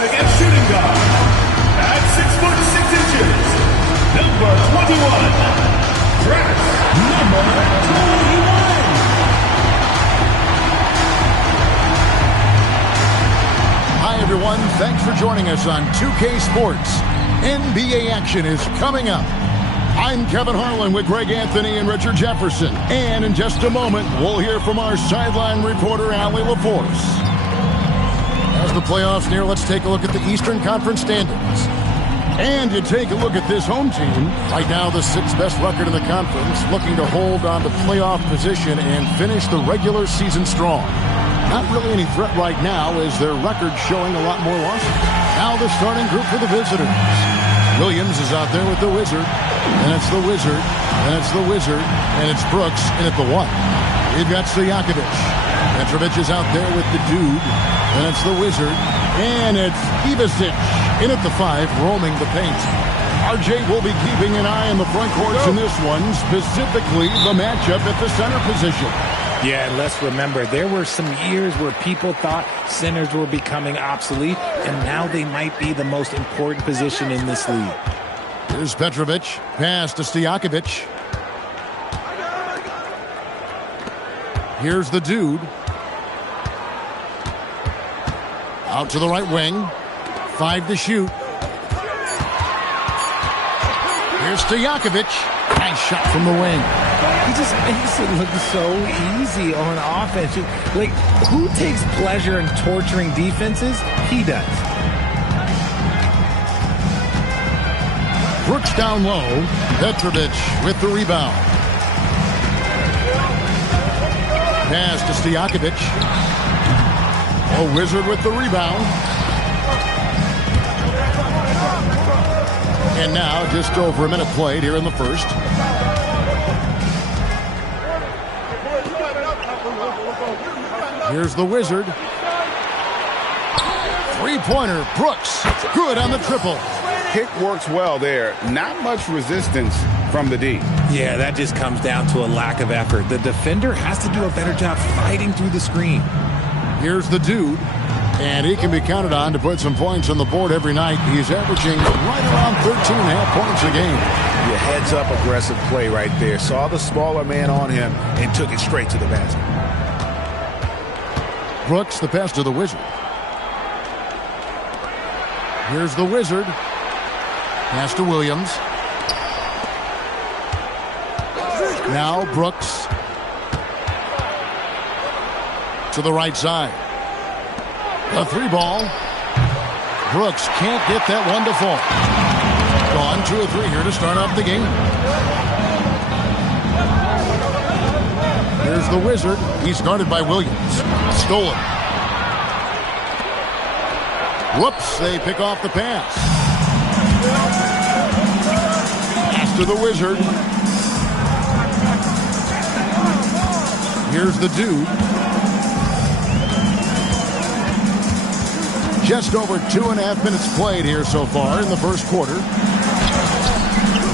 center and shooting guard. At 6'6", number 21, Press. Number 21. Hi, everyone. Thanks for joining us on 2K Sports. NBA action is coming up. I'm Kevin Harlan with Greg Anthony and Richard Jefferson. And in just a moment, we'll hear from our sideline reporter, Allie LaForce. As the playoffs near, let's take a look at the Eastern Conference standings. And you take a look at this home team. Right now, the sixth best record in the conference, looking to hold on to playoff position and finish the regular season strong. Not really any threat right now, as their record showing a lot more losses. Now the starting group for the visitors. Williams is out there with the Wizard, and it's the Wizard, and it's the Wizard, and it's Brooks in at the 1. We've got Stojakovic. Petrovic is out there with the Dude, and it's the Wizard, and it's Ivasic in at the 5, roaming the paint. RJ will be keeping an eye on the front courts in this one, specifically the matchup at the center position. Yeah, and let's remember, there were some years where people thought centers were becoming obsolete, and now they might be the most important position in this league. Here's Petrovic, pass to Stojakovic. Here's the Dude. Out to the right wing. 5 to shoot. Here's Stojakovic. Nice shot from the wing. He just makes it look so easy on offense. Like, who takes pleasure in torturing defenses? He does. Brooks down low. Petrovic with the rebound. Pass to Stojakovic. Wizard with the rebound. And now just over a minute played here in the first. Here's the Wizard. Three-pointer, Brooks. Good on the triple. Pick works well there. Not much resistance from the D. Yeah, that just comes down to a lack of effort. The defender has to do a better job fighting through the screen. Here's the Dude. And he can be counted on to put some points on the board every night. He's averaging right around 13.5 points a game. Your heads-up aggressive play right there. Saw the smaller man on him and took it straight to the basket. Brooks, the pass to the Wizard. Here's the Wizard. Pass to Williams. Now Brooks. To the right side. A 3-ball. Brooks can't get that one to fall. Gone 2 of 3 here to start off the game. Here's the Wizard. He's guarded by Williams. Stolen. Whoops, they pick off the pass. Pass to the Wizard. Here's the Dude. Just over 2.5 minutes played here so far in the first quarter.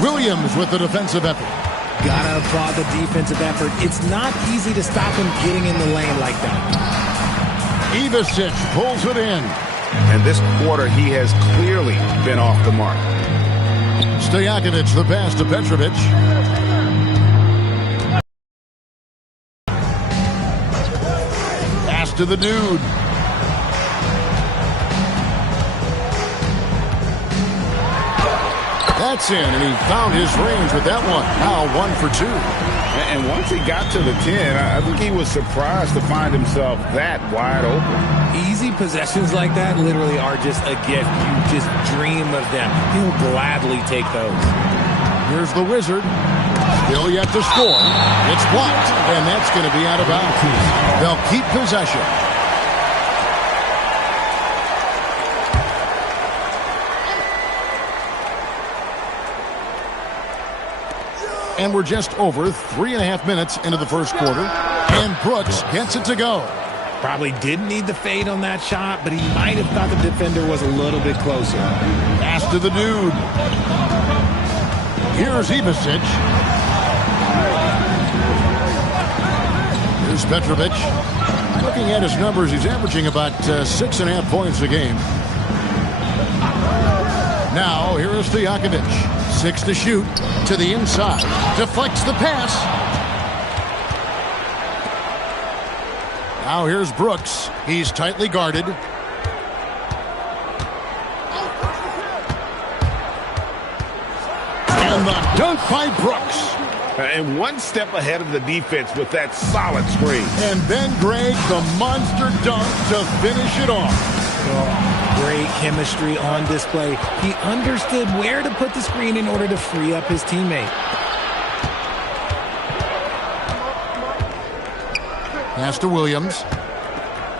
Williams with the defensive effort. Gotta applaud the defensive effort. It's not easy to stop him getting in the lane like that. Ivasic pulls it in. And this quarter, he has clearly been off the mark. Stojakovic, the pass to Petrovic. Pass to the Dude. That's in, and he found his range with that one. Now 1 for 2. And once he got to the 10, I think he was surprised to find himself that wide open. Easy possessions like that literally are just a gift. You just dream of them. He'll gladly take those. Here's the Wizard. Still yet to score. It's blocked, and that's going to be out of bounds. They'll keep possession. And we're just over 3.5 minutes into the first quarter. And Brooks gets it to go. Probably didn't need the fade on that shot, but he might have thought the defender was a little bit closer. Pass to the Dude. Here's Ivasic. Here's Petrovic. Looking at his numbers, he's averaging about 6.5 points a game. Now, here is Stojakovic. 6 to shoot. To the inside. Deflects the pass. Now, here's Brooks. He's tightly guarded. And the dunk by Brooks. And one step ahead of the defense with that solid screen. And then Greg, the monster dunk to finish it off. Oh, great chemistry on display. He understood where to put the screen in order to free up his teammate. Pass to Williams.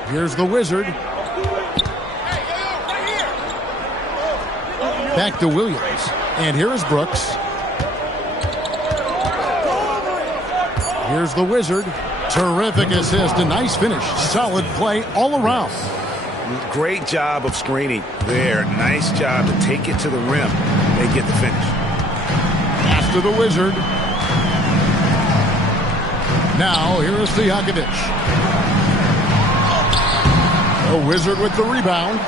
Here's the Wizard. Back to Williams. And here is Brooks. Here's the Wizard. Terrific assist. A nice finish. Solid play all around. Great job of screening there. Nice job to take it to the rim and get the finish. Pass to the Wizard. Now, here is Stojakovic. The Wizard with the rebound.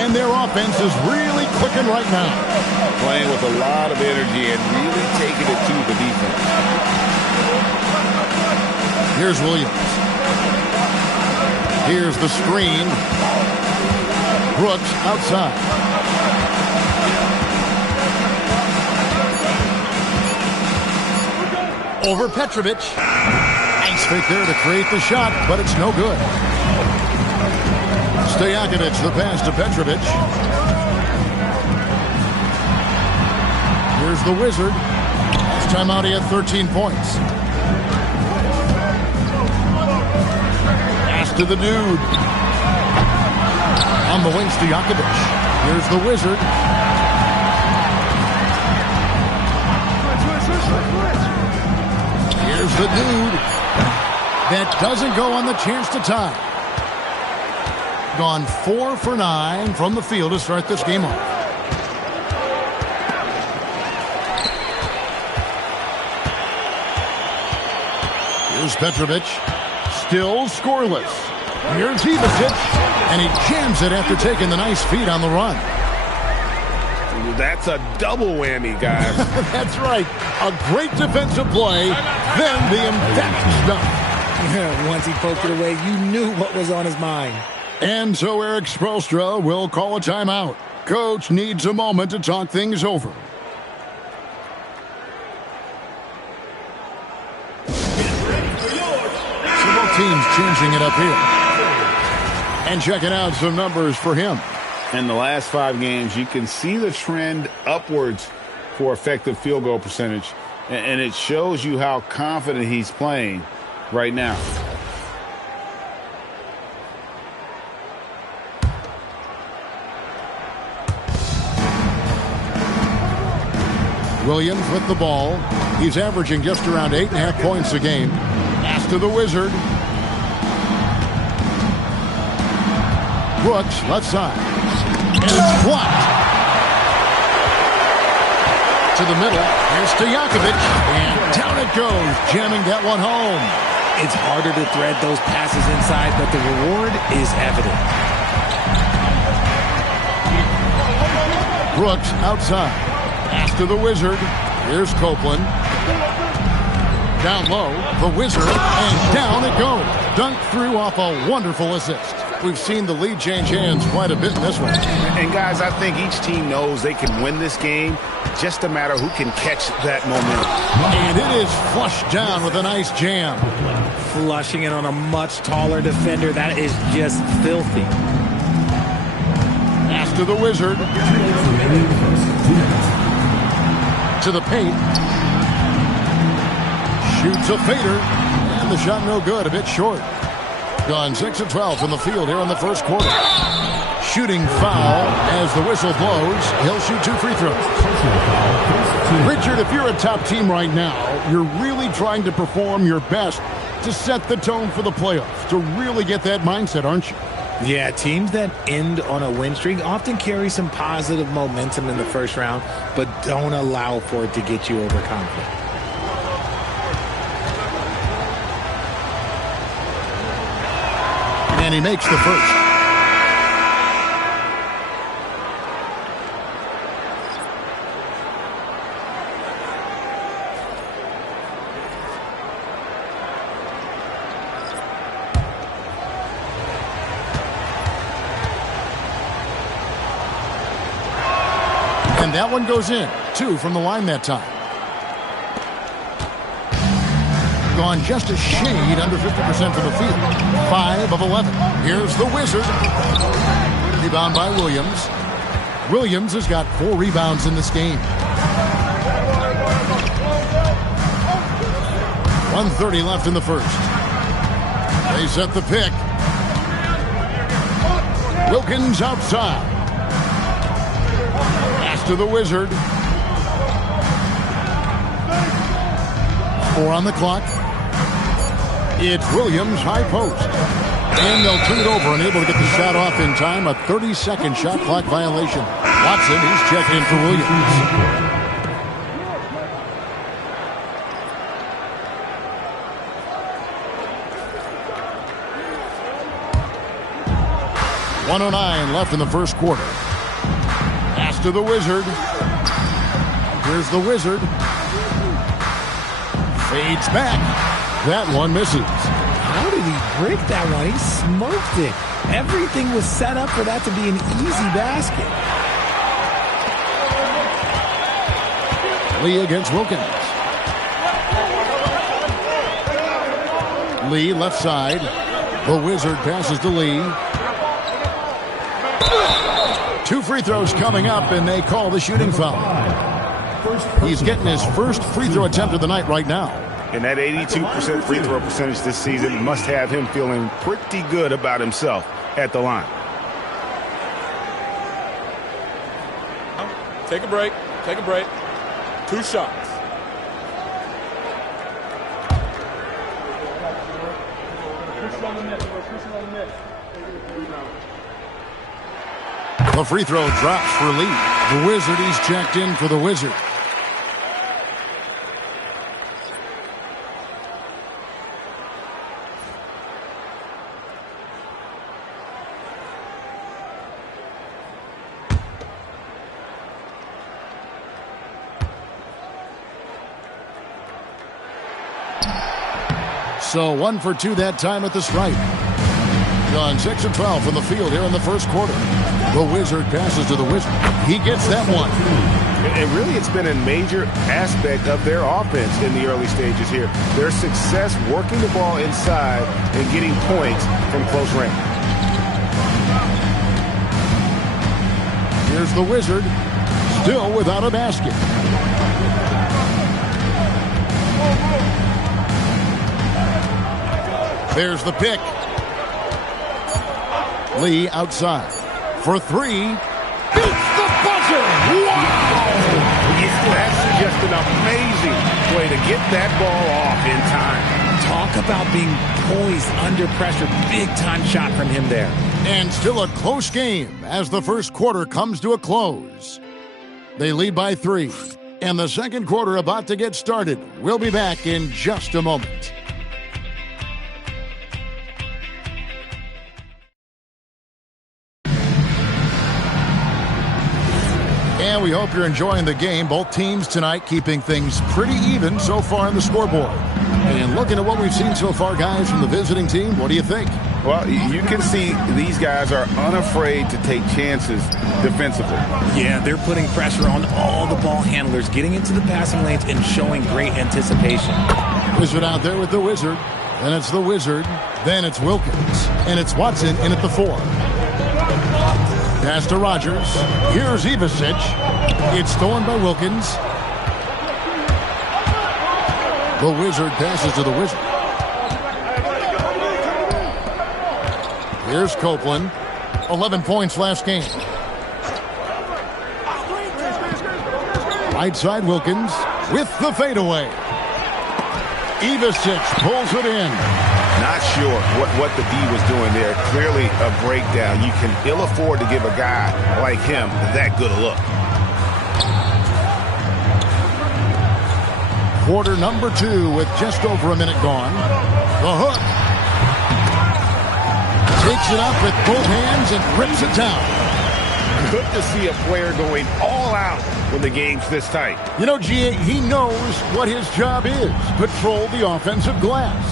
And their offense is really clicking right now. Playing with a lot of energy and really taking it to the defense. Here's Williams. Here's the screen. Brooks outside. Over Petrovic. Nice fake there to create the shot, but it's no good. Stojakovic, the pass to Petrovic. Here's the Wizard. Last time out, he had 13 points. Pass to the dude. On the wing, Stojakovic. Here's the Wizard. Here's the dude. That doesn't go on the chance to tie. Gone 4 for 9 from the field to start this game off. Here's Petrovic. Still scoreless. Here's Ivicic. And he jams it after taking the nice feed on the run. That's a double whammy, guys. That's right. A great defensive play. Then the emphatic dunk. Once he poked it away, you knew what was on his mind. And so Eric Spoelstra will call a timeout. Coach needs a moment to talk things over. Several teams changing it up here. And checking out some numbers for him. In the last 5 games, you can see the trend upwards for effective field goal percentage. And it shows you how confident he's playing right now. Williams with the ball. He's averaging just around 8.5 points a game. Pass to the Wizard. Brooks, left side. And it's blocked. To the middle. Here's Stojakovic. And down it goes, jamming that one home. It's harder to thread those passes inside, but the reward is evident. Brooks outside. Pass to the Wizard. Here's Copeland. Down low, the Wizard, and down it goes. Dunked through off a wonderful assist. We've seen the lead change hands quite a bit in this one. And guys, I think each team knows they can win this game. Just a matter who can catch that momentum. And it is flushed down with a nice jam. Flushing it on a much taller defender. That is just filthy. Pass to the Wizard. To the paint. Shoots a fader. And the shot no good, a bit short. Gone 6 of 12 from the field here in the first quarter. Shooting foul as the whistle blows. He'll shoot 2 free throws. Richard, if you're a top team right now, you're really trying to perform your best to set the tone for the playoffs, to really get that mindset, aren't you? Yeah, teams that end on a win streak often carry some positive momentum in the first round, but don't allow for it to get you overconfident. And he makes the first. And that one goes in. 2 from the line that time. Gone just a shade under 50% from the field. 5 of 11. Here's the Wizard. Rebound by Williams. Williams has got 4 rebounds in this game. 1:30 left in the first. They set the pick. Wilkins outside. Pass to the Wizard. 4 on the clock. It's Williams, high post. And they'll turn it over, unable to get the shot off in time. A 30-second shot clock violation. Watson, he's checking in for Williams. .109 left in the first quarter. Pass to the Wizard. Here's the Wizard. Fades back. That one misses. How did he break that one? He smoked it. Everything was set up for that to be an easy basket. Lee against Wilkins. Lee left side. The Wizard passes to Lee. 2 free throws coming up, and they call the shooting foul. He's getting his first free throw attempt of the night right now. And that 82% free throw percentage this season must have him feeling pretty good about himself at the line. Take a break. Take a break. 2 shots. The free throw drops for Lee. The Wizard, he's checked in for the Wizard. So 1 for 2 that time at the stripe. Gone 6 of 12 from the field here in the first quarter. The Wizard passes to the Wizard. He gets that one. And really, it's been a major aspect of their offense in the early stages here. Their success working the ball inside and getting points from close range. Here's the Wizard, still without a basket. There's the pick. Lee outside for 3. Beats the buzzer. Wow! Yeah, that's just an amazing way to get that ball off in time. Talk about being poised under pressure. Big time shot from him there. And still a close game as the first quarter comes to a close. They lead by 3. And the second quarter about to get started. We'll be back in just a moment. And we hope you're enjoying the game. Both teams tonight keeping things pretty even so far on the scoreboard. And looking at what we've seen so far, guys, from the visiting team, what do you think? Well, you can see these guys are unafraid to take chances defensively. Yeah, they're putting pressure on all the ball handlers, getting into the passing lanes and showing great anticipation. Wizard out there with the Wizard. Then it's the Wizard. Then it's Wilkins. And it's Watson in at the 4. Pass to Rogers. Here's Ivasic. It's stolen by Wilkins. The Wizard passes to the Wizard. Here's Copeland. 11 points last game. Right side Wilkins with the fadeaway. Ivasic pulls it in. Not sure what the D was doing there. Clearly a breakdown. You can ill afford to give a guy like him that good a look. Quarter number 2 with just over a minute gone. The hook. Takes it up with both hands and rips it down. Good to see a player going all out when the game's this tight. You know, G.A., he knows what his job is. Patrol the offensive glass.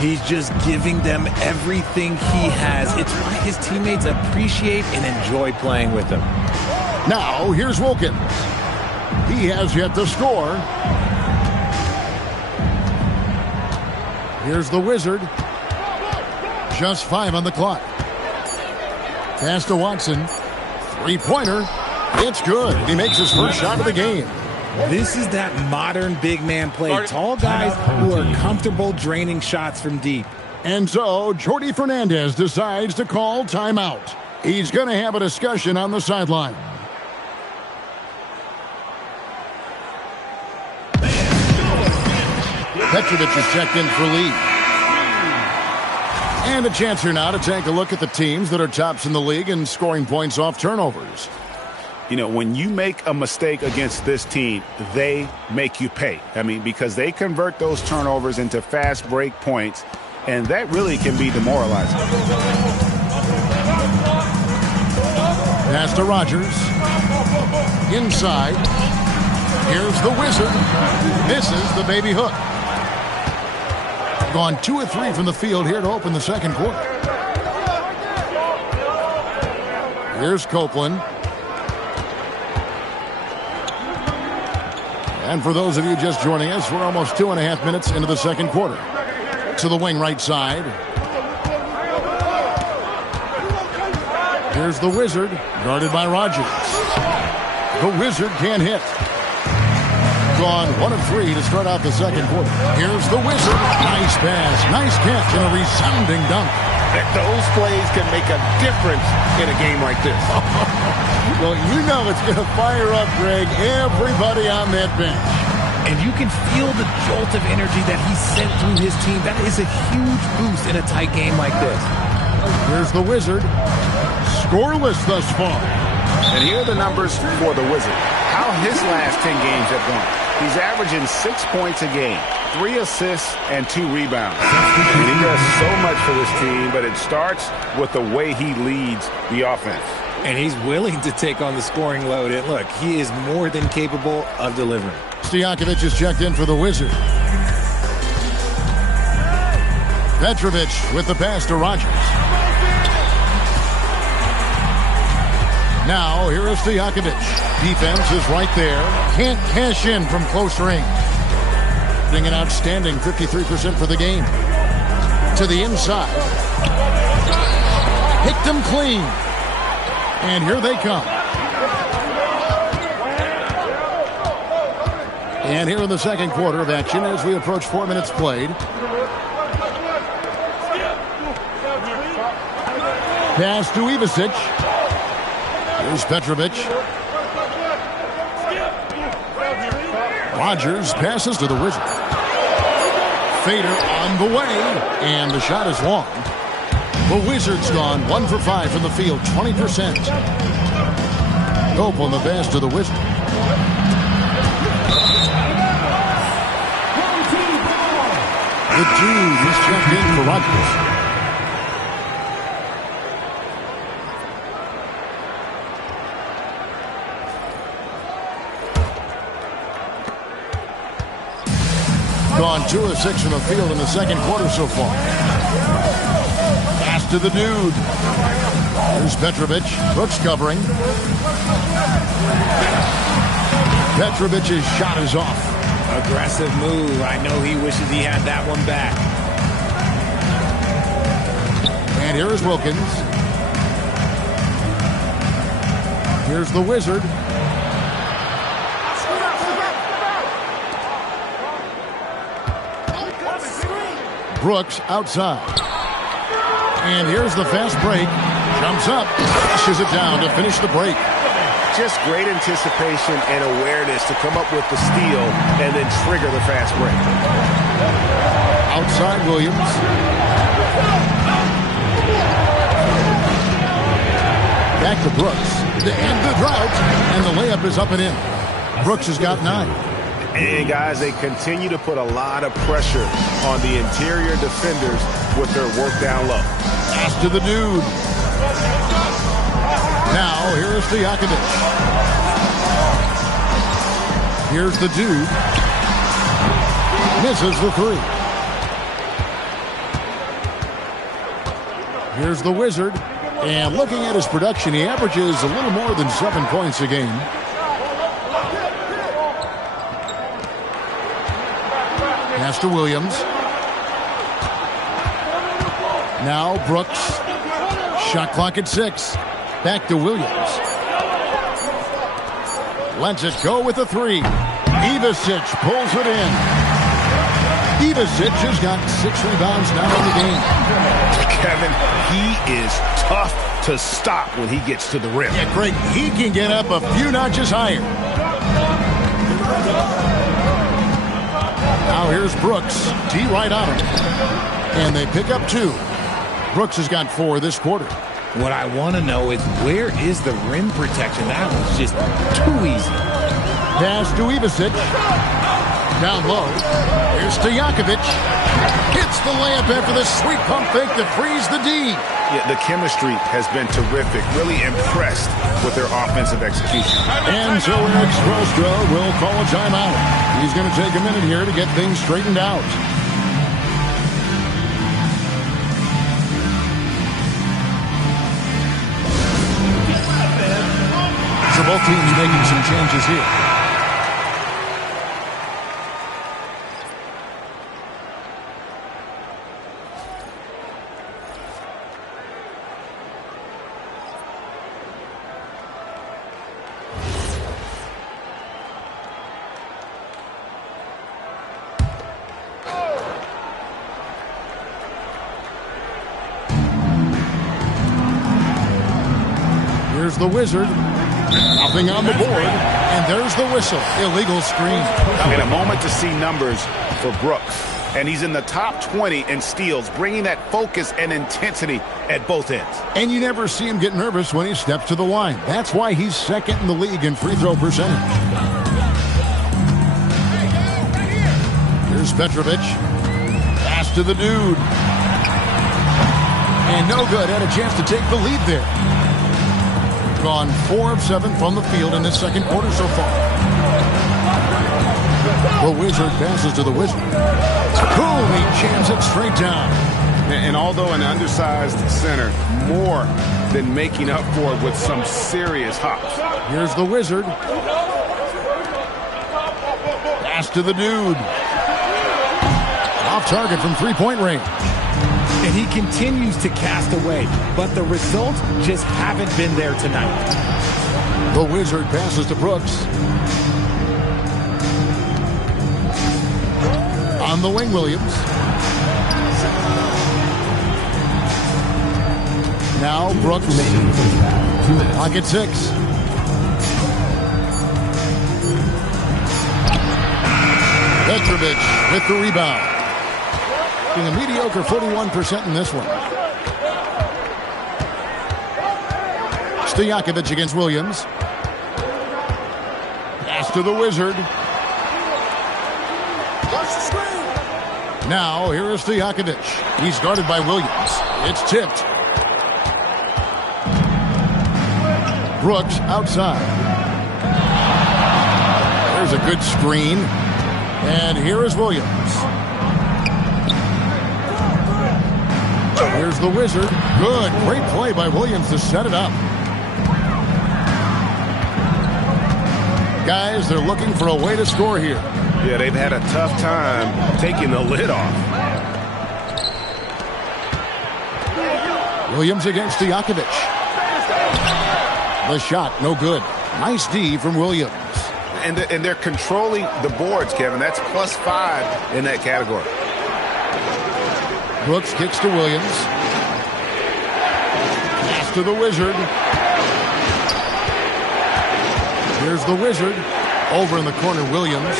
He's just giving them everything he has. It's why his teammates appreciate and enjoy playing with him. Now, here's Wilkins. He has yet to score. Here's the Wizard. Just 5 on the clock. Pass to Watson. Three-pointer. It's good. He makes his first shot of the game. This is that modern big man play. Tall guys who are comfortable draining shots from deep. And so, Jordi Fernandez decides to call timeout. He's going to have a discussion on the sideline. Petrovic is checked in for Lee. And a chance here now to take a look at the teams that are tops in the league in scoring points off turnovers. You know, when you make a mistake against this team, they make you pay. I mean, because they convert those turnovers into fast break points, and that really can be demoralizing. Pass to Rogers. Inside. Here's the Wizard. Misses the baby hook. Gone 2 of 3 from the field here to open the second quarter. Here's Copeland. And for those of you just joining us, we're almost 2.5 minutes into the second quarter. To the wing right side. Here's the Wizard, guarded by Rogers. The Wizard can't hit. Gone 1 of 3 to start out the second quarter. Here's the Wizard. Nice pass, nice catch, and a resounding dunk. Those plays can make a difference in a game like this. Well, you know it's going to fire up, Greg, everybody on that bench. And you can feel the jolt of energy that he sent through his team. That is a huge boost in a tight game like this. Here's the Wizard. Scoreless thus far. And here are the numbers for the Wizard. How his last 10 games have gone. He's averaging 6 points a game, 3 assists, and 2 rebounds. And he does so much for this team, but it starts with the way he leads the offense. And he's willing to take on the scoring load. And look, he is more than capable of delivering. Stojakovic is checked in for the Wizard. Petrovic with the pass to Rogers. Now, here is Stojakovic. Defense is right there. Can't cash in from close range. Getting an outstanding 53% for the game. To the inside. Picked them clean. And here they come. And here in the second quarter of action as we approach 4 minutes played. Pass to Ivicic. Here's Petrovic. Rogers passes to the Wizard. Fader on the way. And the shot is long. The Wizards gone 1 for 5 from the field, 20%. Hope on the pass to the Wizard. The Jews is checked in for Rogers. Gone 2 of 6 from the field in the second quarter so far. Pass to the dude. Here's Petrovic. Brooks covering. Petrovic's shot is off. Aggressive move. I know he wishes he had that one back. And here is Wilkins. Here's the Wizard. Brooks outside. And here's the fast break. Jumps up. Pushes it down to finish the break. Just great anticipation and awareness to come up with the steal and then trigger the fast break. Outside Williams. Back to Brooks. To end the drought. And the layup is up and in. Brooks has got 9. And guys, they continue to put a lot of pressure on the interior defenders with their work down low. Pass to the dude. Now, here is Stojakovic. Here's the dude. Misses the 3. Here's the Wizard. And looking at his production, he averages a little more than 7 points a game. Pass to Williams. Now Brooks. Shot clock at 6. Back to Williams. Lets it go with a 3. Ivicic pulls it in. Ivicic has got 6 rebounds now in the game. Kevin, he is tough to stop when he gets to the rim. Yeah, Greg, he can get up a few notches higher. Now here's Brooks. T right on him. And they pick up 2. Brooks has got 4 this quarter. What I want to know is, where is the rim protection? That was just too easy. Pass to Ivicic. Down low. Here's Stojakovic. Hits the layup after the sweet pump fake to freeze the D. Yeah, the chemistry has been terrific. Really impressed with their offensive execution. And so Eric Spoelstra will call a timeout. He's going to take a minute here to get things straightened out. So both teams making some changes here. Here's the Wizard. Nothing on the board. And there's the whistle. Illegal screen. In a moment to see numbers for Brooks. And he's in the top 20 in steals, bringing that focus and intensity at both ends. And you never see him get nervous when he steps to the line. That's why he's second in the league in free throw percentage. Here's Petrovic. Pass to the dude. And no good. Had a chance to take the lead there. Gone 4 of 7 from the field in this second quarter so far. The Wizard passes to the Wizard. Boom! He jams it straight down. And although an undersized center, more than making up for it with some serious hops. Here's the Wizard. Pass to the dude. Off target from three-point range. And he continues to cast away, but the results just haven't been there tonight. The Wizard passes to Brooks. On the wing, Williams. Now Brooks. Pocket 6. Petrovic with the rebound. Being a mediocre 41% in this one. Stojakovic against Williams. Pass to the Wizard. Now, here is Stojakovic. He's guarded by Williams. It's tipped. Brooks outside. There's a good screen. And here is Williams. Here's the Wizard. Good. Great play by Williams to set it up. Guys, they're looking for a way to score here. Yeah, they've had a tough time taking the lid off. Williams against Stojakovic. The shot, no good. Nice D from Williams. And they're controlling the boards, Kevin. That's +5 in that category. Brooks kicks to Williams. Pass to the Wizard. Here's the Wizard. Over in the corner, Williams.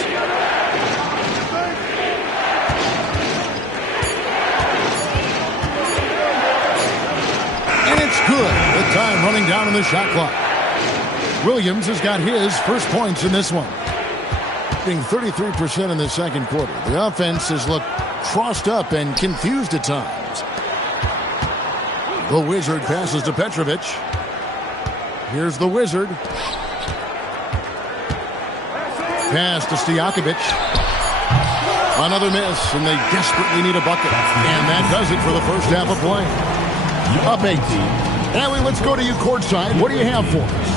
And it's good. The time running down in the shot clock. Williams has got his first points in this one. Being 33% in the second quarter. The offense has looked crossed up and confused at times. The Wizard passes to Petrovic. Here's the Wizard. Pass to Stojakovic. Another miss, and they desperately need a bucket. And that does it for the first half of play. Up 18. Allie, let's go to you courtside. What do you have for us?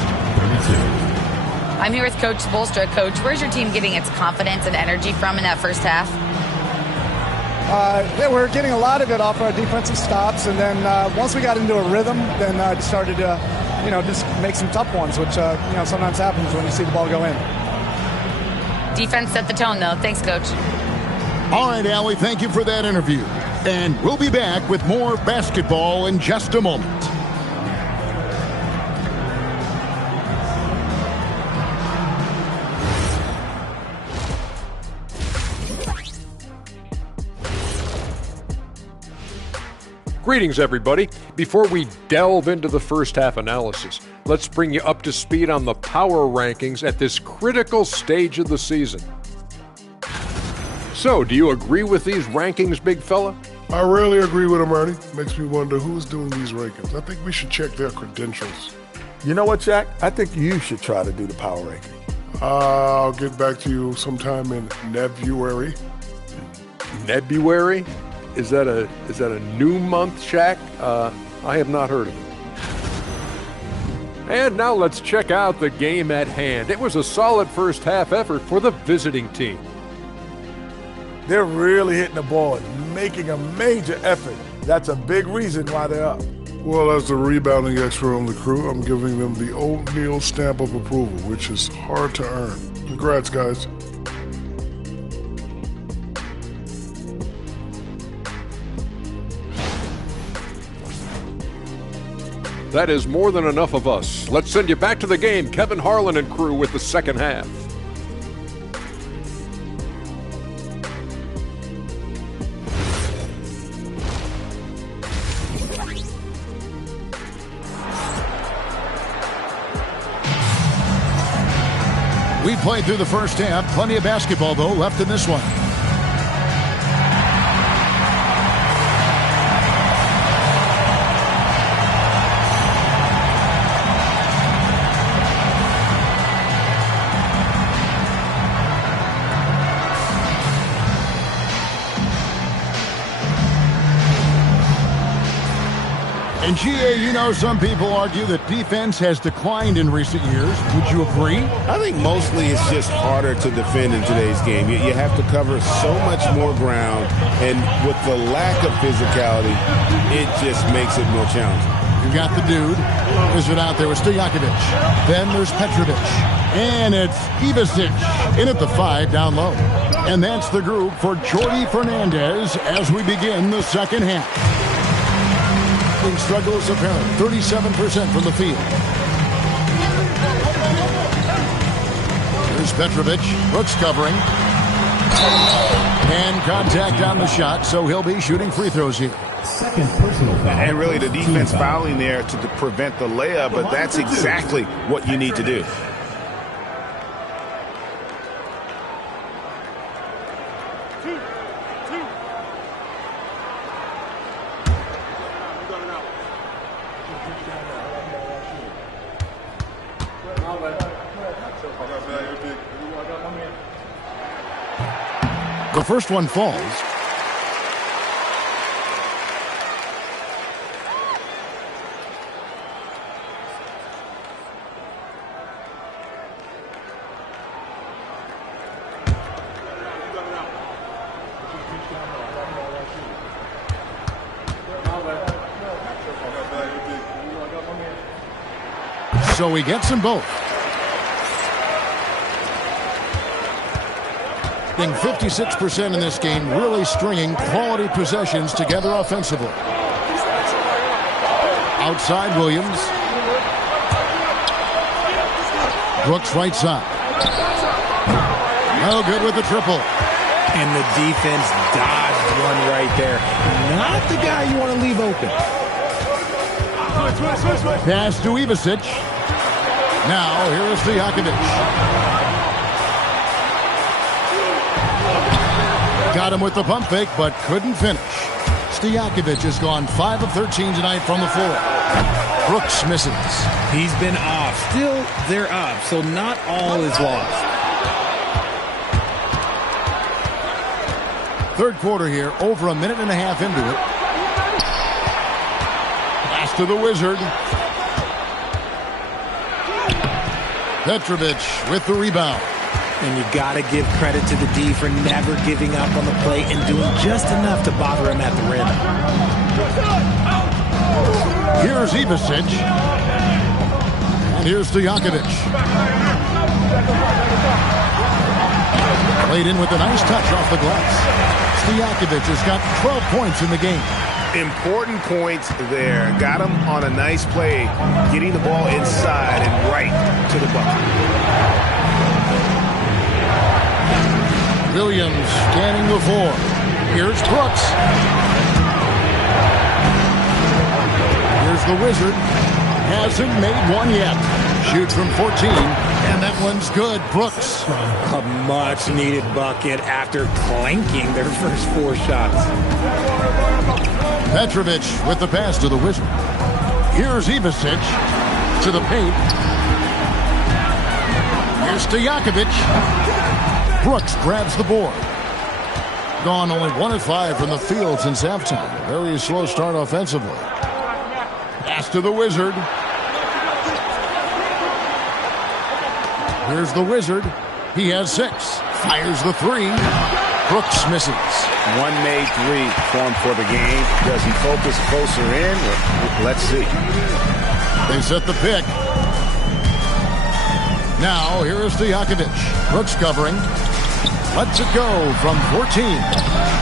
I'm here with Coach Spoelstra. Coach, where's your team getting its confidence and energy from in that first half? They were getting a lot of it off our defensive stops, and then once we got into a rhythm, then just started to, just make some tough ones, which, sometimes happens when you see the ball go in. Defense set the tone, though. Thanks, Coach. All right, Allie, thank you for that interview. And we'll be back with more basketball in just a moment. Greetings, everybody. Before we delve into the first half analysis, let's bring you up to speed on the power rankings at this critical stage of the season. So, do you agree with these rankings, big fella? I rarely agree with them, Ernie. Makes me wonder who's doing these rankings. I think we should check their credentials. You know what, Jack? I think you should try to do the power ranking. I'll get back to you sometime in February. February? Is that a new month, Shaq? I have not heard of it. And now let's check out the game at hand. It was a solid first half effort for the visiting team. They're really hitting the ball, making a major effort. That's a big reason why they're up. Well, as the rebounding expert on the crew, I'm giving them the oatmeal stamp of approval, which is hard to earn. Congrats, guys. That is more than enough of us. Let's send you back to the game, Kevin Harlan and crew, with the second half. We played through the first half. Plenty of basketball, though, left in this one. And GA, some people argue that defense has declined in recent years. Would you agree? I think mostly it's just harder to defend in today's game. You have to cover so much more ground, and with the lack of physicality, it just makes it more challenging. You've got the dude. Is it out there with Stojakovic? Then there's Petrovic. And it's Ivisic in at the 5 down low. And that's the group for Jordi Fernandez as we begin the second half. Struggle is apparent. 37% from the field. Here's Petrovic. Brooks covering. And contact on the shot, so he'll be shooting free throws here. Second personal foul. And really the defense fouling there to prevent the layup, but that's exactly what you need to do. The first one falls. So he gets them both. Being 56% in this game, really stringing quality possessions together offensively. Outside Williams. Brooks right side. No good with the triple. And the defense dodged one right there. Not the guy you want to leave open. Pass to Ivisic. Now here is Stojakovic. Got him with the pump fake, but couldn't finish. Stojakovic has gone 5 of 13 tonight from the floor. Brooks misses. He's been off. Still, they're up, so not all is lost. Third quarter here, over a minute and a half into it. Pass to the Wizard. Petrovic with the rebound. And you got to give credit to the D for never giving up on the plate and doing just enough to bother him at the rim. Here's Ivasic. And here's Stojakovic. Played in with a nice touch off the glass. Stojakovic has got 12 points in the game. Important points there. Got him on a nice play, getting the ball inside and right to the bucket. Williams scanning the floor. Here's Brooks. Here's the Wizard. Hasn't made one yet. Shoots from 14, and that one's good. Brooks. A much-needed bucket after clanking their first 4 shots. Petrovic with the pass to the Wizard. Here's Ivasic to the paint. Here's Stojakovic. Brooks grabs the board. Gone only 1 of 5 from the field since halftime. Very slow start offensively. Pass to the Wizard. Here's the Wizard. He has 6. Fires the 3. Brooks misses. One made 3 formed for the game. Does he focus closer in? Let's see. They set the pick. Now, here is Stojakovic. Brooks covering. Lets it go from 14.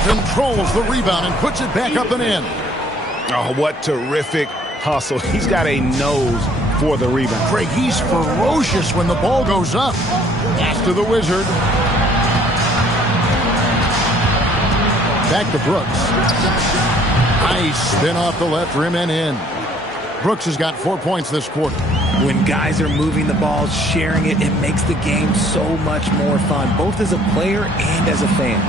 Controls the rebound and puts it back up and in. Oh, what terrific hustle. He's got a nose for the rebound. Craig, he's ferocious when the ball goes up. Pass to the Wizard. Back to Brooks. Nice spin off the left rim and in. Brooks has got 4 points this quarter. When guys are moving the ball, sharing it, it makes the game so much more fun, both as a player and as a fan.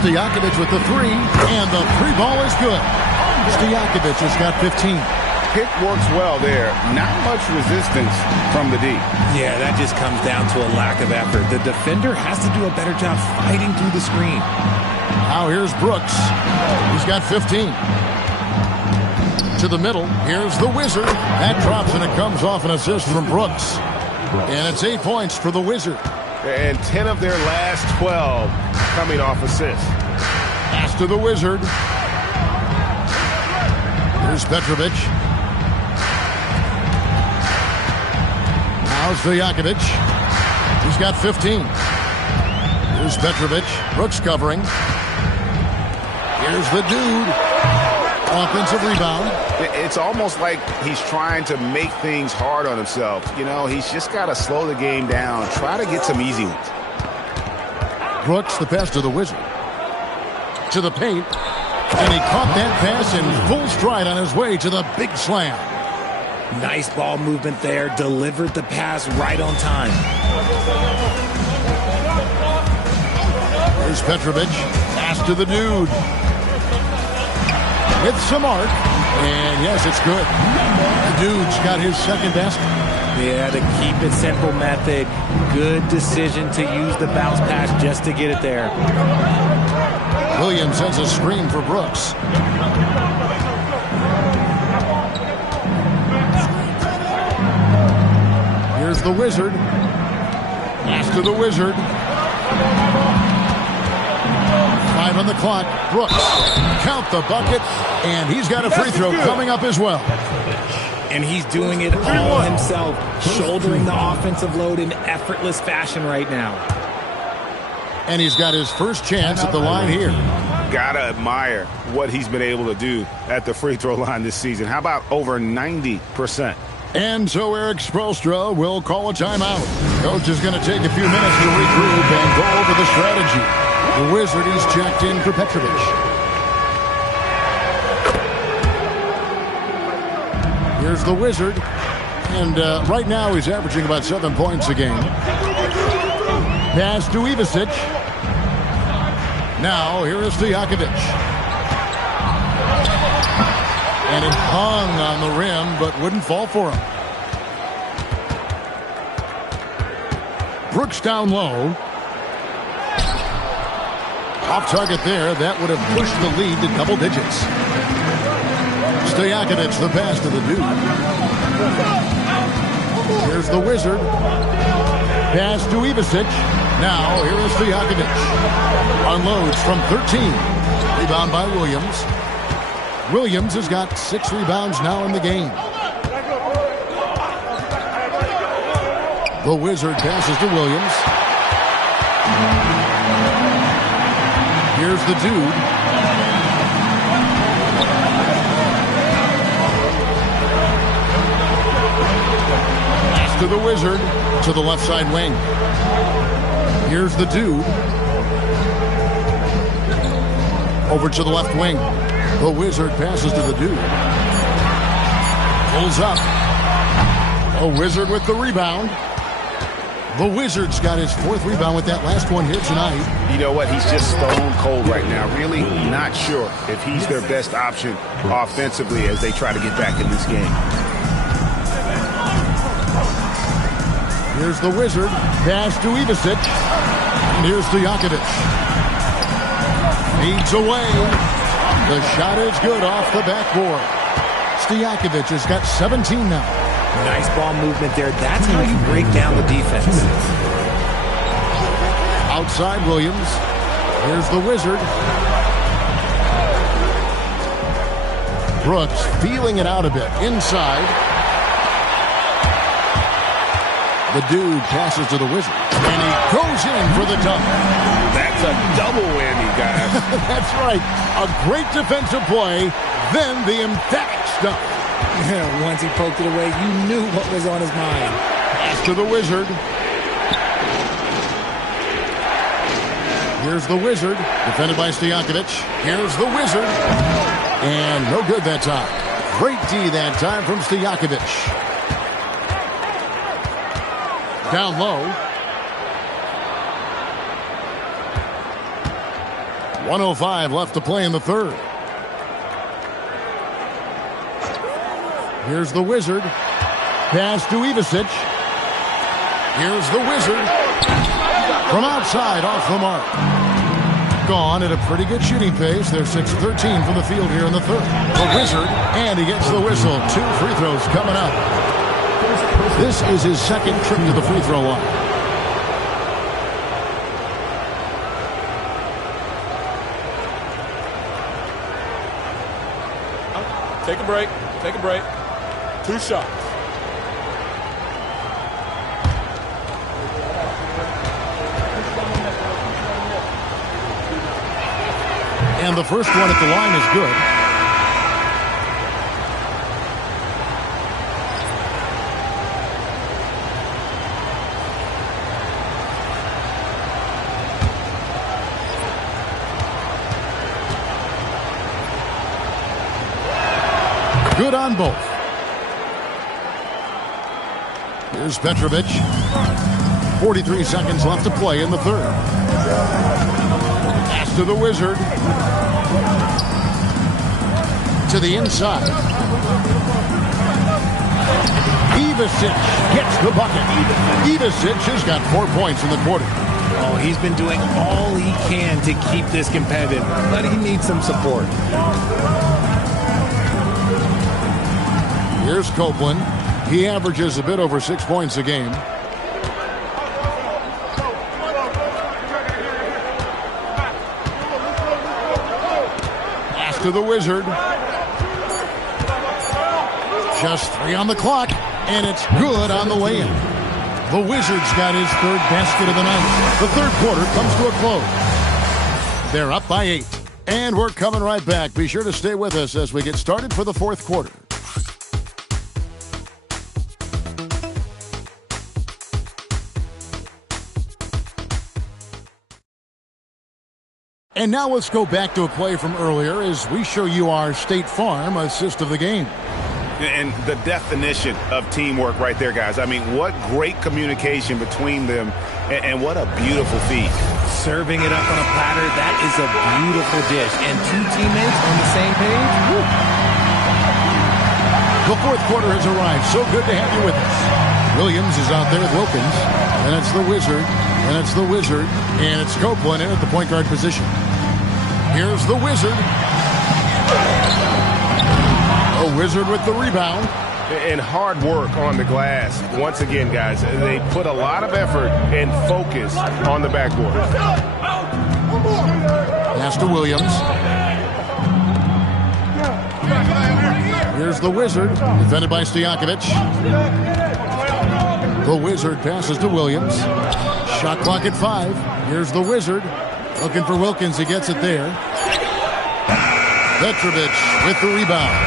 Stojakovic with the 3, and the 3 ball is good. Stojakovic has got 15. Pick works well there. Not much resistance from the D. Yeah, that just comes down to a lack of effort. The defender has to do a better job fighting through the screen. Now here's Brooks. He's got 15. To the middle. Here's the Wizard. That drops and it comes off an assist from Brooks. And it's 8 points for the Wizard. And 10 of their last 12 coming off assists. Pass to the Wizard. Here's Petrovic. Now Stojakovic. He's got 15. Here's Petrovic. Brooks covering. Here's the dude. Offensive rebound. It's almost like he's trying to make things hard on himself. You know, he's just got to slow the game down. Try to get some easy ones. Brooks, the pass to the Wizard. To the paint. And he caught that pass in full stride on his way to the big slam. Nice ball movement there. Delivered the pass right on time. Here's Petrovic. Pass to the dude. With some arc. And yes, it's good. The dude's got his second basket. Yeah, the keep it simple method. Good decision to use the bounce pass just to get it there. Williams sends a screen for Brooks. Here's the Wizard. Pass to the Wizard. 5 on the clock. Brooks. Count the bucket. And he's got a free throw coming up as well. And he's doing it all himself, shouldering the offensive load in effortless fashion right now. And he's got his first chance at the line here. Gotta admire what he's been able to do at the free throw line this season. How about over 90%? And so Eric Spoelstra will call a timeout. Coach is going to take a few minutes to regroup and go over the strategy. The Wizard, he's checked in for Petrovic. Here's the Wizard. And right now he's averaging about 7 points a game. Pass to Ivasic. Now here is Stojakovic. And it hung on the rim, but wouldn't fall for him. Brooks down low. Off target there. That would have pushed the lead to double digits. Stojakovic, the pass to the dude. Here's the Wizard. Pass to Ivasic. Now, here is Stojakovic. Unloads from 13. Rebound by Williams. Williams has got 6 rebounds now in the game. The Wizard passes to Williams. Here's the dude. Pass to the Wizard to the left side wing. Here's the dude. Over to the left wing. The Wizard passes to the dude. Pulls up. The Wizard with the rebound. The Wizard's got his 4th rebound with that last one here tonight. You know what? He's just stone cold right now. Really not sure if he's their best option offensively as they try to get back in this game. Here's the Wizard. Pass to Ivasic. And here's Stojakovic. Feeds away. The shot is good off the backboard. Stojakovic has got 17 now. Nice ball movement there. That's how you break down the defense. Outside Williams. Here's the Wizard. Brooks feeling it out a bit. Inside. The dude passes to the Wizard. And he goes in for the dunk. That's a double whammy, guys. That's right. A great defensive play. Then the emphatic stuff. Once he poked it away, you knew what was on his mind. Pass to the Wizard. Here's the Wizard. Defended by Stojakovic. Here's the Wizard. And no good that time. Great D that time from Stojakovic. Down low. 1:05 left to play in the third. Here's the Wizard. Pass to Ivasic. Here's the Wizard. From outside, off the mark. Gone at a pretty good shooting pace. They're 6-13 from the field here in the third. The Wizard, and he gets the whistle. 2 free throws coming up. This is his 2nd trip to the free throw line. Take a break. Take a break. 2 shots. And the first one at the line is good. Good on both. Here's Petrovic. 43 seconds left to play in the third. Pass to the Wizard. To the inside. Ivasic gets the bucket. Ivasic has got 4 points in the quarter. Oh, he's been doing all he can to keep this competitive, but he needs some support. Here's Copeland. He averages a bit over 6 points a game. Pass to the Wizard. Just 3 on the clock, and it's good on the way in. The Wizard's got his 3rd basket of the night. The third quarter comes to a close. They're up by 8. And we're coming right back. Be sure to stay with us as we get started for the fourth quarter. And now let's go back to a play from earlier as we show you our State Farm assist of the game. And the definition of teamwork right there, guys. I mean, what great communication between them, and what a beautiful feed. Serving it up on a platter, that is a beautiful dish. And 2 teammates on the same page. Woo. The fourth quarter has arrived. So good to have you with us. Williams is out there with Wilkins. And it's the Wizard. And it's the Wizard. And it's Copeland in at the point guard position. Here's the Wizard. The Wizard with the rebound. And hard work on the glass. Once again, guys, they put a lot of effort and focus on the backboard. Pass to Williams. Here's the Wizard, defended by Stojakovic. The Wizard passes to Williams. Shot clock at 5. Here's the Wizard, looking for Wilkins. He gets it there. Petrovic with the rebound.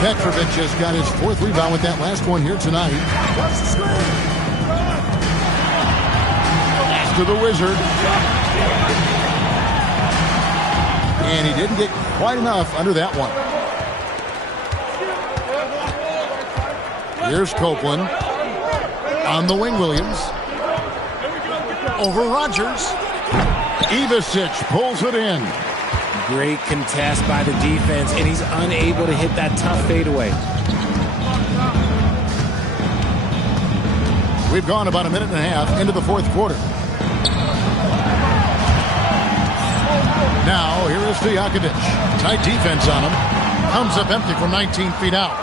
Petrovic has got his 4th rebound with that last one here tonight. Pass to the Wizard. And he didn't get quite enough under that one. Here's Copeland. On the wing, Williams. Over Rogers. Ivicic pulls it in. Great contest by the defense, and he's unable to hit that tough fadeaway. We've gone about a minute and a half into the 4th quarter. Now, here is Stojakovic. Tight defense on him. Comes up empty from 19 feet out.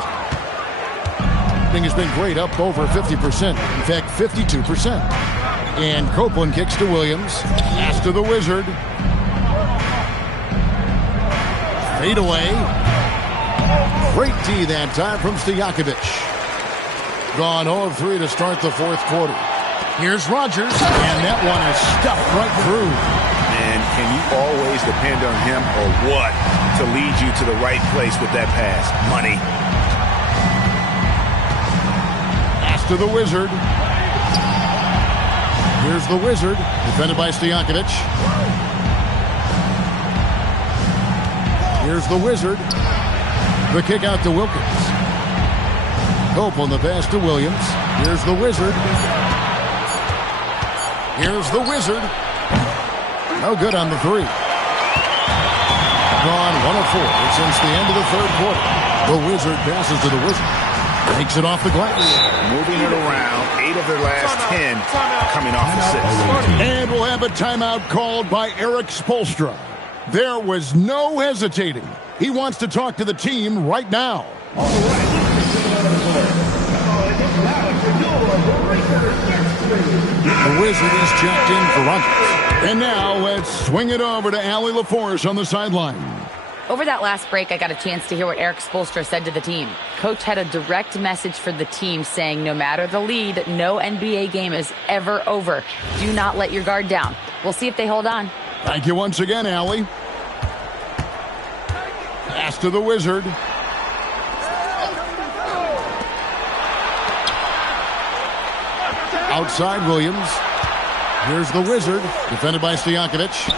Thing has been great, up over 50%. In fact, 52%. And Copeland kicks to Williams. Pass to the Wizard. Fade away. Great D that time from Stojakovic. Gone 0 of 3 to start the 4th quarter. Here's Rogers, and that one is stuffed right through. And can you always depend on him or what to lead you to the right place with that pass? Money. Pass to the Wizard. Here's the Wizard, defended by Stojakovic. Here's the Wizard. The kick out to Wilkins. Copeland the pass to Williams. Here's the Wizard. Here's the Wizard. No good on the 3. Gone 1 of 4 since the end of the 3rd quarter. The Wizard passes to the Wizard. Takes it off the glass. Moving it around. 8 of their last 10 coming off the 6. And we'll have a timeout called by Eric Spoelstra. There was no hesitating. He wants to talk to the team right now. The Wizard is checked in for Rogers. And now let's swing it over to Allie LaForce on the sideline. Over that last break, I got a chance to hear what Eric Spoelstra said to the team. Coach had a direct message for the team saying no matter the lead, no NBA game is ever over. Do not let your guard down. We'll see if they hold on. Thank you once again, Allie. Pass to the Wizard. Outside Williams. Here's the Wizard, defended by Stojakovic.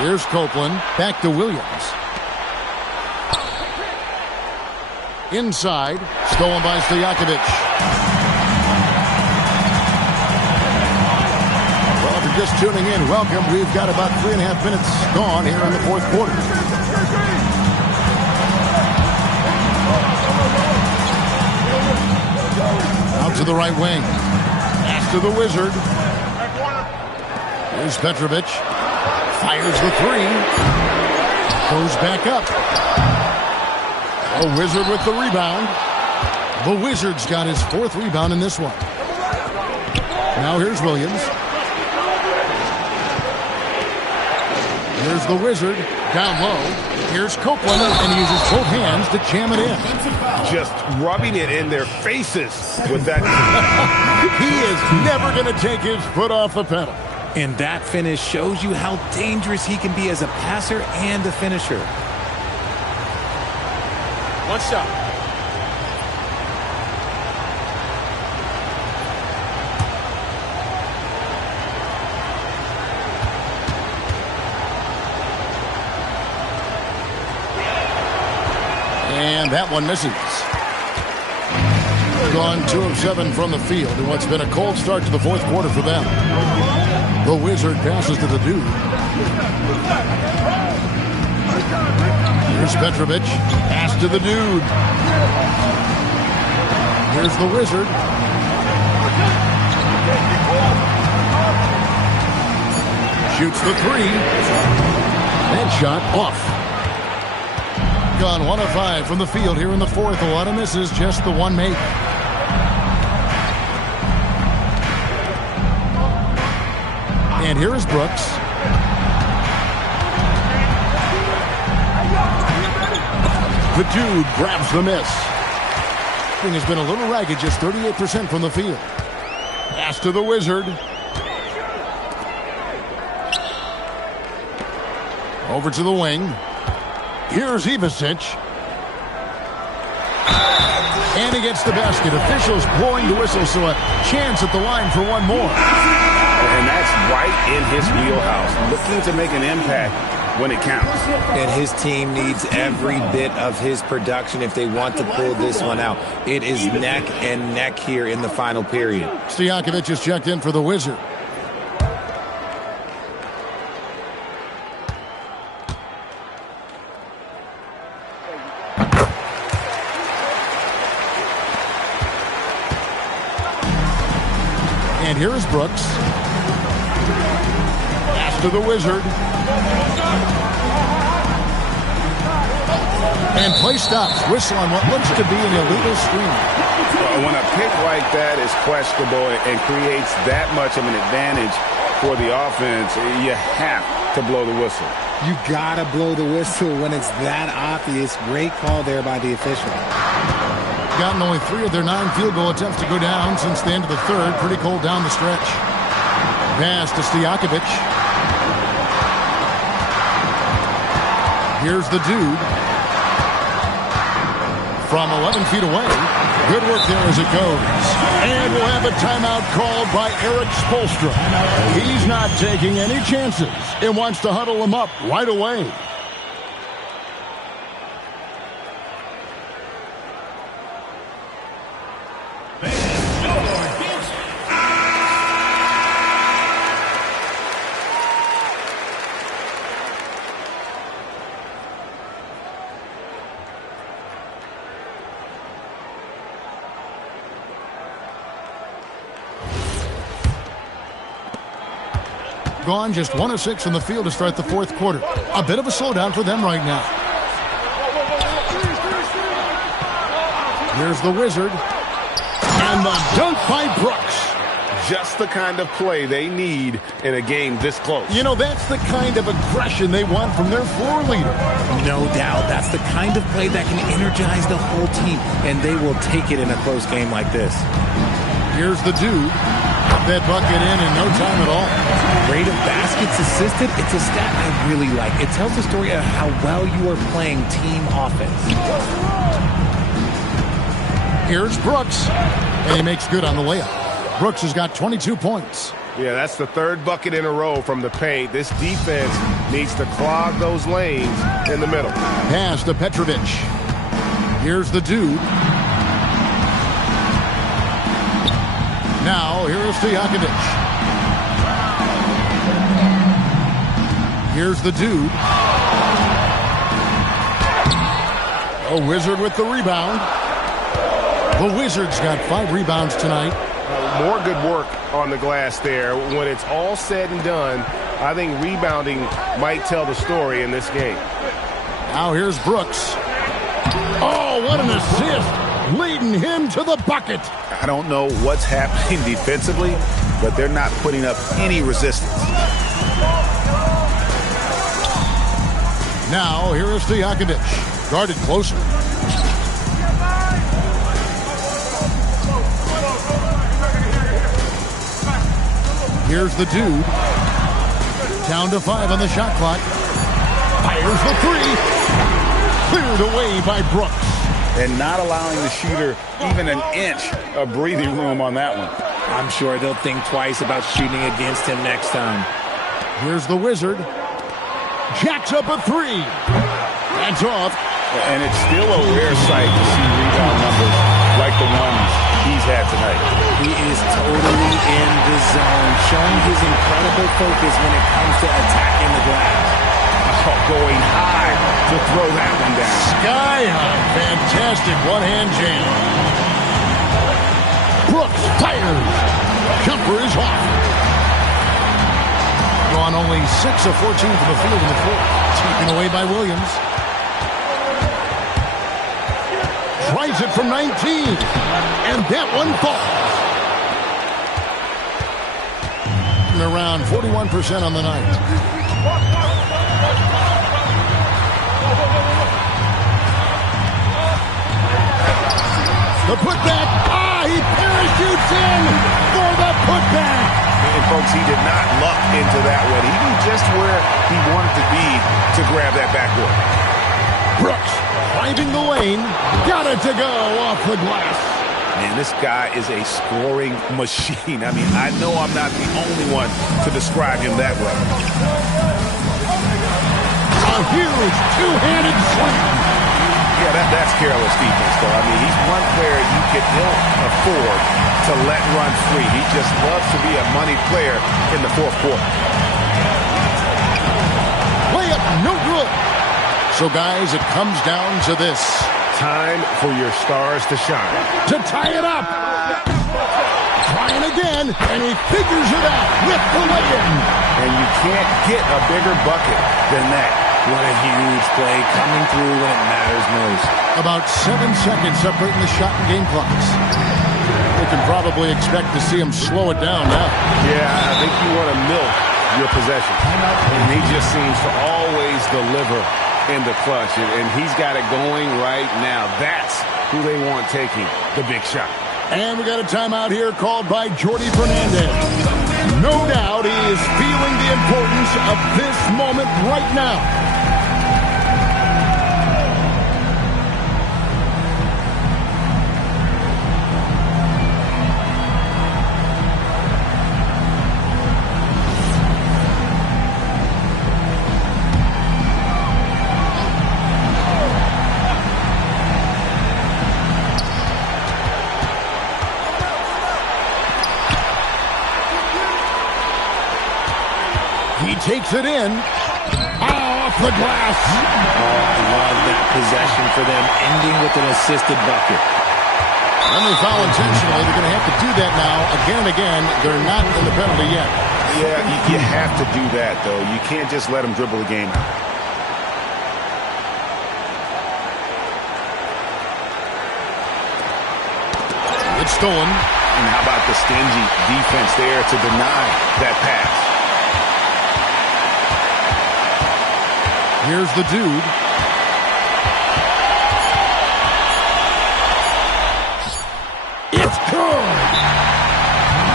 Here's Copeland, back to Williams. Inside, stolen by Stojakovic. Well, if you're just tuning in, welcome. We've got about 3.5 minutes gone here in the 4th quarter. Out to the right wing. Pass to the Wizard. Here's Petrovic. Fires the 3. Goes back up. A Wizard with the rebound. The Wizard's got his 4th rebound in this one. Now here's Williams. Here's the Wizard. Down low. Here's Copeland, and he uses both hands to jam it in. Just rubbing it in their faces with that. He is never going to take his foot off the pedal. And that finish shows you how dangerous he can be as a passer and a finisher. One shot. And that one misses. Gone 2 of 7 from the field in what's been a cold start to the 4th quarter for them. The Wizard passes to the Dude. Here's Petrovic. Pass to the Dude. Here's the Wizard. Shoots the 3. That shot off. Gone 1 of 5 from the field here in the fourth. A lot of misses, just the one make. And here is Brooks. The dude grabs the miss. Thing has been a little ragged, just 38% from the field. Pass to the Wizard. Over to the wing. Here's Ivasic. And he gets the basket. Officials blowing the whistle, so a chance at the line for one more. And that's right in his wheelhouse. Looking to make an impact when it counts. And his team needs every bit of his production if they want to pull this one out. It is neck and neck here in the final period. Stojakovic is checked in for the Wizard. And here is Brooks. Pass to the Wizard. And play stops. Whistle on what looks to be an illegal screen. When a pick like that is questionable and creates that much of an advantage for the offense, you have to blow the whistle. You gotta blow the whistle when it's that obvious. Great call there by the official. Gotten only 3 of their 9 field goal attempts to go down since the end of the third. Pretty cold down the stretch. Pass to Stojakovic. Here's the dude. From 11 feet away. Good work there as it goes. And we'll have a timeout called by Eric Spoelstra. He's not taking any chances and wants to huddle him up right away. Gone just 1 of 6 from the field to start the fourth quarter. A bit of a slowdown for them right now. Here's the Wizard. And the dunk by Brooks. Just the kind of play they need in a game this close. You know, that's the kind of aggression they want from their floor leader. No doubt. That's the kind of play that can energize the whole team, and they will take it in a close game like this. Here's the dude. That bucket in no time at all. Rate of baskets assisted, it's a stat I really like. It tells the story of how well you are playing team offense. Here's Brooks, and he makes good on the layup. Brooks has got 22 points. Yeah, that's the third bucket in a row from the paint. This defense needs to clog those lanes in the middle. Pass to Petrovic. Here's the dude. Now, here's Stojakovic. Here's the dude. A Wizard with the rebound. The Wizards got 5 rebounds tonight. More good work on the glass there. When it's all said and done, I think rebounding might tell the story in this game. Now here's Brooks. Oh, what an assist. Leading him to the bucket. I don't know what's happening defensively, but they're not putting up any resistance. Now, here is Stojakovic. Guarded closer. Here's the dude. Down to 5 on the shot clock. Fires the 3. Cleared away by Brooks. And not allowing the shooter even an inch of breathing room on that one. I'm sure they'll think twice about shooting against him next time. Here's the Wizard. Jacks up a 3. That's off. And it's still a rare sight to see rebound numbers like the ones he's had tonight. He is totally in the zone, showing his incredible focus when it comes to attacking the glass. Going high to throw that one down. Sky high. Fantastic one-hand jam. Brooks fires. Jumper is off. Gone only 6 of 14 from the field in the fourth. Taken away by Williams. finds it from 19. And that one falls. And around 41% on the night. The putback. He parachutes in for the putback. And folks, he did not luck into that one. He knew just where he wanted to be to grab that backboard. Brooks finding the lane. Got it to go off the glass. Man, this guy is a scoring machine. I mean, I know I'm not the only one to describe him that way. A huge two-handed slam. Yeah, that's careless defense, though. I mean, he's one player you can ill afford to let run free. He just loves to be a money player in the fourth quarter. Layup, no good. So, guys, it comes down to this. Time for your stars to shine. To tie it up. Trying again, and he figures it out with the lay-in. And you can't get a bigger bucket than that. What a huge play coming through when it matters most. About 7 seconds separating the shot and game clocks. We can probably expect to see him slow it down now. Yeah, I think you want to milk your possession. And he just seems to always deliver in the clutch. And he's got it going right now. That's who they want taking the big shot. And we got a timeout here called by Jordi Fernandez. No doubt he is feeling the importance of this moment right now. He takes it in. Off the glass. Oh, I love that possession for them, ending with an assisted bucket. When they foul intentionally, they're going to have to do that now again and again. They're not in the penalty yet. Yeah, you have to do that, though. You can't just let them dribble the game out. It's stolen. And how about the stingy defense there to deny that pass? Here's the dude. It's good.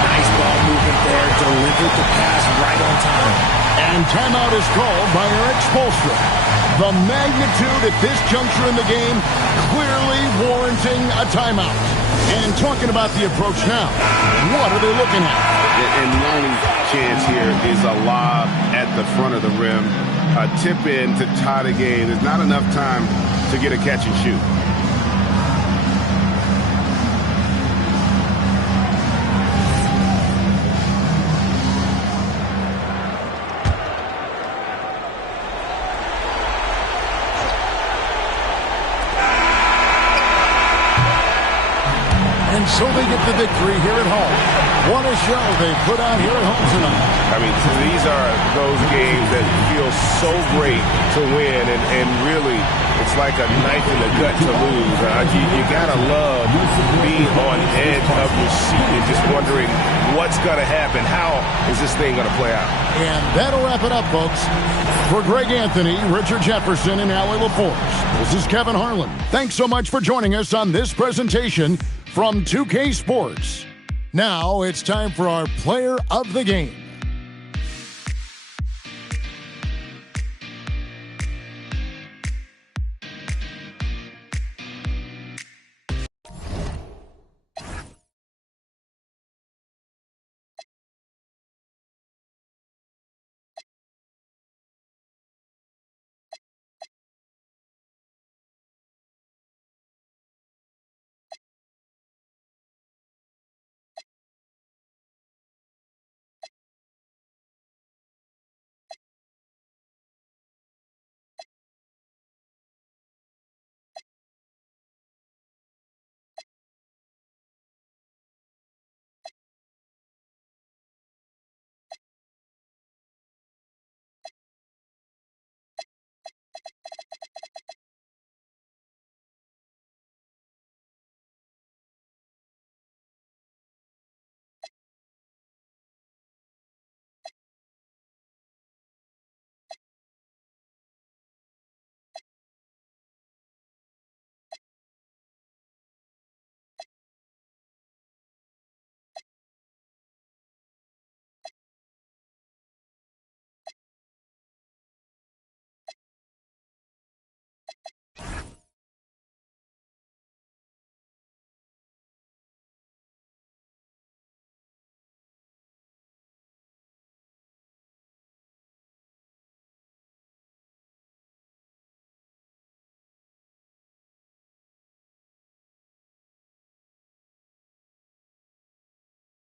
Nice ball movement there. Delivered the pass right on time. And timeout is called by Eric Spoelstra. The magnitude at this juncture in the game clearly warranting a timeout. And talking about the approach now, what are they looking at? And the only chance here is a lob at the front of the rim. A tip in to tie the game. There's not enough time to get a catch and shoot. And so they get the victory here at home. What a show they put on here at home tonight. I mean, these are those games that feel so great to win, and really, it's like a knife in the gut to lose. You gotta love being on edge of your seat and just wondering what's gonna happen. How is this thing gonna play out? And that'll wrap it up, folks. For Greg Anthony, Richard Jefferson, and Allie LaForce, this is Kevin Harlan. Thanks so much for joining us on this presentation from 2K Sports. Now it's time for our Player of the Game.